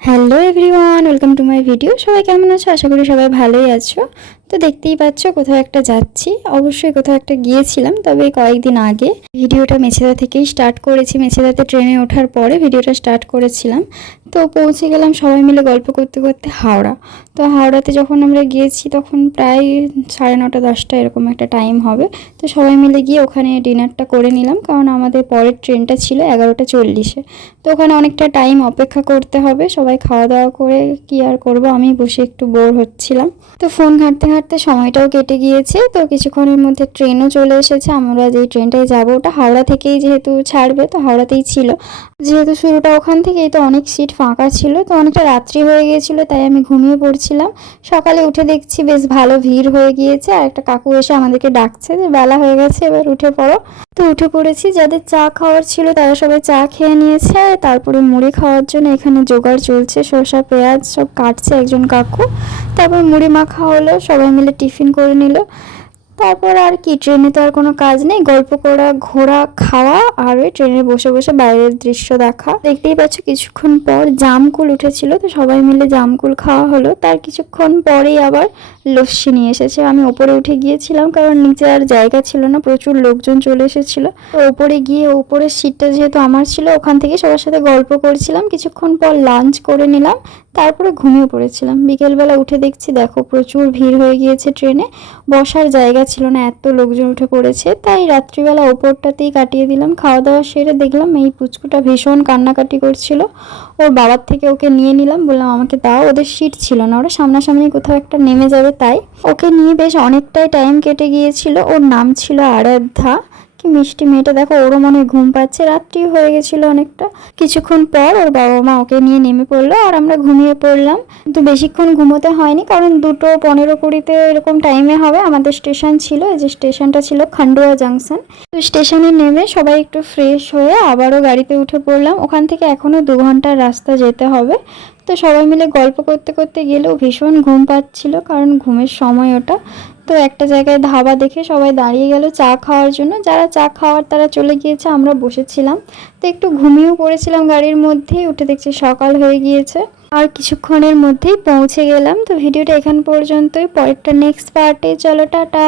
Hello everyone, welcome to my video. সবাই কেমন আছো? আশা করি সবাই ভালোই আছো। তো দেখতেই পাচ্ছ কোথাও একটা যাচ্ছি, অবশ্যই কোথাও একটা গিয়েছিলাম, তবে কয়েকদিন আগে। ভিডিওটা মেছেদা থেকেই স্টার্ট করেছি, মেছেদাতে ট্রেনে ওঠার পরে ভিডিওটা স্টার্ট করেছিলাম। তো পৌঁছে গেলাম সবাই মিলে গল্প করতে করতে হাওড়া। তো হাওড়াতে যখন আমরা গিয়েছি তখন প্রায় 9:30 10টা এরকম একটা টাইম হবে। তো সবাই মিলে গিয়ে ওখানে ডিনারটা করে নিলাম, কারণ আমাদের পরের ট্রেনটা ছিল 11টা 40-এ। তো ওখানে অনেকটা টাইম অপেক্ষা করতে হবে, সবাই খাওয়া দাওয়া করে কি আর করব, আমি বসে একটু বোর হচ্ছিলাম। তো ফোন ঘাঁটতে ঘাঁটতে সময়টাও কেটে গিয়েছে। তো কিছুক্ষণের মধ্যে ট্রেনও চলে এসেছে। আমরা যেই ট্রেনটায় যাবো ওটা হাওড়া থেকেই যেহেতু ছাড়বে, তো হাওড়াতেই ছিল। যেহেতু শুরুটা ওখান থেকেই, তো অনেক সিট ফাঁকা ছিল, তো অনেকটা রাত্রি হয়ে গিয়েছিল, তাই আমি ঘুমিয়ে পড়ছিলাম। সকালে উঠে দেখছি বেশ ভালো ভিড় হয়ে গিয়েছে, আর একটা কাকু এসে আমাদেরকে ডাকছে যে বেলা হয়ে গেছে, এবার উঠে পড়ো। তো উঠে পড়েছি। যাদের চা খাওয়ার ছিল তারা সবাই চা খেয়ে নিয়েছে, তারপরে মুড়ি খাওয়ার জন্য এখানে জোগাড় চলছে, শসা পেঁয়াজ সব কাটছে একজন কাকু। তারপর মুড়ি মাখা হলো, সবাই মিলে টিফিন করে নিল। তারপর আর কি, ট্রেনে তো আর কোনো কাজ নেই, গল্প করা, ঘোরা, খাওয়া, আর ওই ট্রেনে বসে বসে বাইরের দৃশ্য দেখা। দেখতেই পাচ্ছ কিছুক্ষণ পর জামকুল উঠেছিল, তো সবাই মিলে জামকুল খাওয়া হলো। তার কিছুক্ষণ পরেই আবার লস্যি নিয়ে এসেছে। আমি ওপরে উঠে গিয়েছিলাম, কারণ নিচে আর জায়গা ছিল না, প্রচুর লোকজন চলে এসেছিল। তো ওপরে গিয়ে ওপরের সিটটা যেহেতু আমার ছিল, ওখান থেকে সবার সাথে গল্প করছিলাম। কিছুক্ষণ পর লাঞ্চ করে নিলাম, তারপরে ঘুমিয়ে পড়েছিলাম। বিকেলবেলা উঠে দেখছি দেখো প্রচুর ভিড় হয়ে গিয়েছে ট্রেনে, বসার জায়গা ছিল না, এত লোকজন উঠে পড়েছে। তাই রাত্রিবেলা ওপরটাতেই কাটিয়ে দিলাম। খাওয়া দাওয়া সেরে দেখলাম এই পুচকুটা ভীষণ কান্নাকাটি করছিল। ওর বাবার থেকে ওকে নিয়ে নিলাম, বললাম আমাকে দাও। ওদের সিট ছিল না, ওরা সামনাসামনি কোথাও একটা নেমে যাবে, তাই ওকে নিয়ে বেশ অনেকটাই টাইম কেটে গিয়েছিল। ওর নাম ছিল আরাধ্যা। কি মিষ্টি মেয়েটা, দেখো ওরও মনে ঘুম পাচ্ছে, রাত্রি হয়ে গেছিল অনেকটা। কিছুক্ষণ পর ওর বাবা মা ওকে নিয়ে নেমে পড়লো, আর আমরা ঘুমিয়ে পড়লাম। কিন্তু বেশিক্ষণ ঘুমোতে হয়নি, কারণ 2:15-20 এরকম টাইমে হবে। আমাদের স্টেশন ছিল, এই যে স্টেশনটা ছিল খান্ডুয়া জাংশন। তো স্টেশনে নেমে সবাই একটু ফ্রেশ হয়ে আবারও গাড়িতে উঠে পড়লাম। ওখান থেকে এখনও 2 ঘন্টার রাস্তা যেতে হবে। তো সবাই মিলে গল্প করতে করতে গেলেও ভীষণ ঘুম পাচ্ছিল, কারণ ঘুমের সময় ওটা। তো একটা জায়গায় ধাবা দেখে সবাই দাঁড়িয়ে গেল চা খাওয়ার জন্য। যারা চা খাওয়ার তারা চলে গিয়েছে, আমরা বসেছিলাম। তো একটু ঘুমিয়েও পড়েছিলাম গাড়ির মধ্যেই। উঠে দেখছি সকাল হয়ে গিয়েছে, আর কিছুক্ষণের মধ্যেই পৌঁছে গেলাম। তো ভিডিওটা এখান পর্যন্তই, পরেরটা নেক্সট পার্টে। চলো টাটা।